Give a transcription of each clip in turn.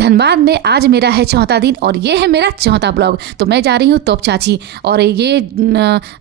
धनबाद में आज मेरा है चौथा दिन और ये है मेरा चौथा ब्लॉग। तो मैं जा रही हूँ तोप चाची और ये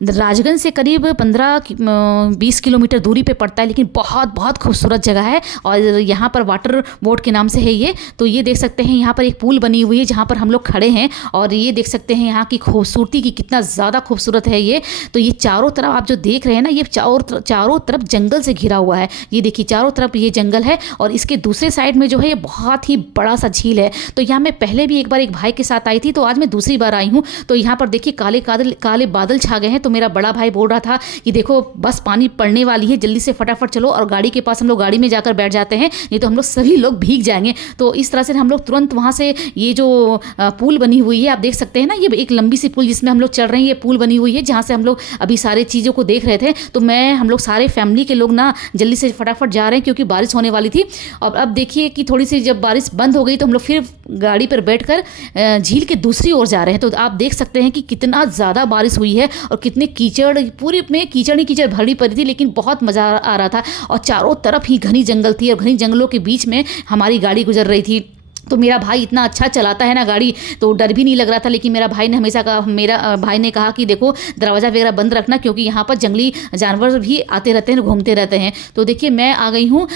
राजगंज से करीब 15-20 किलोमीटर दूरी पे पड़ता है, लेकिन बहुत बहुत खूबसूरत जगह है और यहाँ पर वाटर बोट के नाम से है ये। तो ये देख सकते हैं यहाँ पर एक पुल बनी हुई है जहाँ पर हम लोग खड़े हैं और ये देख सकते हैं यहाँ की खूबसूरती की कितना ज़्यादा खूबसूरत है ये। तो ये चारों तरफ आप जो देख रहे हैं ना, ये चारों तरफ जंगल से घिरा हुआ है। ये देखिए चारों तरफ ये जंगल है और इसके दूसरे साइड में जो है ये बहुत ही बड़ा सा झील है। तो यहाँ मैं पहले भी एक बार एक भाई के साथ आई थी, तो आज मैं दूसरी बार आई हूँ। तो यहाँ पर देखिए काले बादल छा गए हैं। तो मेरा बड़ा भाई बोल रहा था कि देखो बस पानी पड़ने वाली है, जल्दी से फटाफट चलो और गाड़ी के पास हम लोग गाड़ी में जाकर बैठ जाते हैं, नहीं तो हम लोग सभी लोग भीग जाएंगे। तो इस तरह से हम लोग तुरंत वहाँ से ये जो पुल बनी हुई है आप देख सकते हैं ना, ये एक लंबी सी पुल जिसमें हम लोग चल रहे हैं, ये पुल बनी हुई है जहाँ से हम लोग अभी सारे चीज़ों को देख रहे थे। तो हम लोग सारे फैमिली के लोग ना जल्दी से फटाफट जा रहे हैं क्योंकि बारिश होने वाली थी। और अब देखिए कि थोड़ी सी जब बारिश बंद हो गई तो हम लोग फिर गाड़ी पर बैठकर झील के दूसरी ओर जा रहे हैं। तो आप देख सकते हैं कि कितना ज़्यादा बारिश हुई है और कितने कीचड़, पूरी में कीचड़ ही कीचड़ भरी पड़ी थी, लेकिन बहुत मज़ा आ रहा था। और चारों तरफ ही घनी जंगल थी और घनी जंगलों के बीच में हमारी गाड़ी गुजर रही थी। तो मेरा भाई इतना अच्छा चलाता है ना गाड़ी, तो डर भी नहीं लग रहा था। लेकिन मेरा भाई ने हमेशा कहा, मेरा भाई ने कहा कि देखो दरवाज़ा वगैरह बंद रखना क्योंकि यहाँ पर जंगली जानवर भी आते रहते हैं, घूमते रहते हैं। तो देखिए मैं आ गई हूँ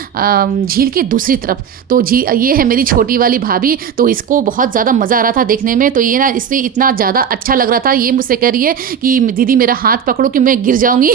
झील के दूसरी तरफ। तो ये है मेरी छोटी वाली भाभी, तो इसको बहुत ज़्यादा मज़ा आ रहा था देखने में। तो ये ना इससे इतना ज़्यादा अच्छा लग रहा था, ये मुझसे कह रही है कि दीदी मेरा हाथ पकड़ो कि मैं गिर जाऊँगी।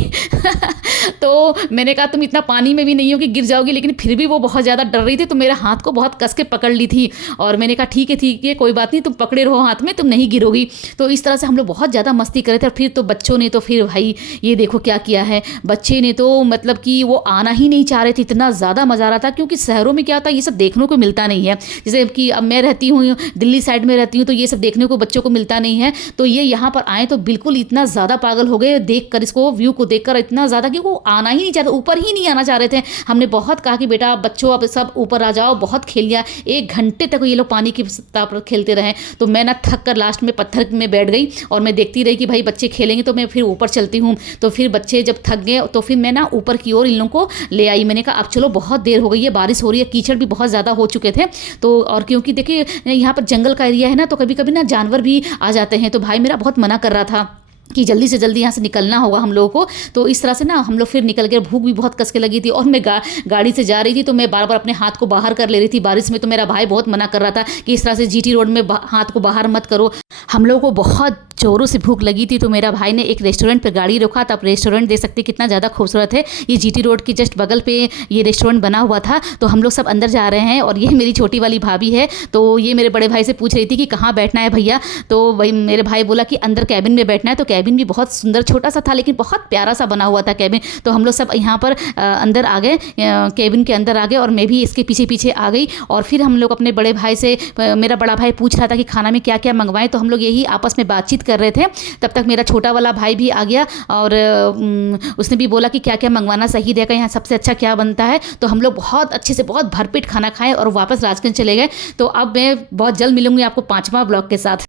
तो मैंने कहा तुम इतना पानी में भी नहीं हो कि गिर जाओगी, लेकिन फिर भी वो बहुत ज़्यादा डर रही थी, तो मेरा हाथ को बहुत कस के पकड़ ली थी। और मैंने कहा ठीक है कोई बात नहीं, तुम पकड़े रहो हाथ में, तुम नहीं गिरोगी। तो इस तरह से हम लोग बहुत ज़्यादा मस्ती करे थे। और फिर तो बच्चों ने तो फिर भाई ये देखो क्या किया है, बच्चे ने तो मतलब कि वो आना ही नहीं चाह रहे थे, इतना ज़्यादा मज़ा आ रहा था। क्योंकि शहरों में क्या होता है ये सब देखने को मिलता नहीं है। जैसे कि अब मैं रहती हूँ दिल्ली साइड में रहती हूँ, तो ये सब देखने को बच्चों को मिलता नहीं है। तो ये यहाँ पर आए तो बिल्कुल इतना ज़्यादा पागल हो गए देख कर, इसको व्यू को देख कर इतना ज़्यादा कि वो आना ही नहीं चाहते, ऊपर ही नहीं आना चाह रहे थे। हमने बहुत कहा कि बेटा बच्चों अब सब ऊपर आ जाओ, बहुत खेल लिया। 1 घंटे तक ये लोग पानी की ताप खेलते रहे। तो मैं ना थक कर लास्ट में पत्थर में बैठ गई और मैं देखती रही कि भाई बच्चे खेलेंगे तो मैं फिर ऊपर चलती हूँ। तो फिर बच्चे जब थक गए तो फिर मैं ना ऊपर की ओर इन लोगों को ले आई। मैंने कहा अब चलो बहुत देर हो गई है, बारिश हो रही है, कीचड़ भी बहुत ज़्यादा हो चुके थे। तो और क्योंकि देखिए यहाँ पर जंगल का एरिया है ना, तो कभी कभी ना जानवर भी आ जाते हैं। तो भाई मेरा बहुत मना कर रहा था कि जल्दी से जल्दी यहाँ से निकलना होगा हम लोगों को। तो इस तरह से ना हम लोग फिर निकल गए। भूख भी बहुत कस के लगी थी और मैं गाड़ी से जा रही थी, तो मैं बार बार अपने हाथ को बाहर कर ले रही थी बारिश में। तो मेरा भाई बहुत मना कर रहा था कि इस तरह से जीटी रोड में हाथ को बाहर मत करो। हम लोगों को बहुत जोरों से भूख लगी थी, तो मेरा भाई ने एक रेस्टोरेंट पर गाड़ी रोका। तब रेस्टोरेंट देख सकते कितना ज़्यादा खूबसूरत है, ये जीटी रोड की जस्ट बगल पे ये रेस्टोरेंट बना हुआ था। तो हम लोग सब अंदर जा रहे हैं और ये मेरी छोटी वाली भाभी है। तो ये मेरे बड़े भाई से पूछ रही थी कि कहाँ बैठना है भैया। तो भाई मेरे भाई बोला कि अंदर कैबिन में बैठना है। तो कैबिन भी बहुत सुंदर छोटा सा था, लेकिन बहुत प्यारा सा बना हुआ था कैबिन। तो हम लोग सब यहाँ पर अंदर आ गए, कैबिन के अंदर आ गए और मैं भी इसके पीछे पीछे आ गई। और फिर हम लोग अपने बड़े भाई से, मेरा बड़ा भाई पूछ रहा था कि खाना में क्या क्या मंगवाएं। तो हम लोग यही आपस में बातचीत कर रहे थे। तब तक मेरा छोटा वाला भाई भी आ गया और उसने भी बोला कि क्या क्या मंगवाना सही रहेगा, यहाँ सबसे अच्छा क्या बनता है। तो हम लोग बहुत अच्छे से बहुत भरपेट खाना खाएं और वापस राजगंज चले गए। तो अब मैं बहुत जल्द मिलूंगी आपको 5वां ब्लॉग के साथ।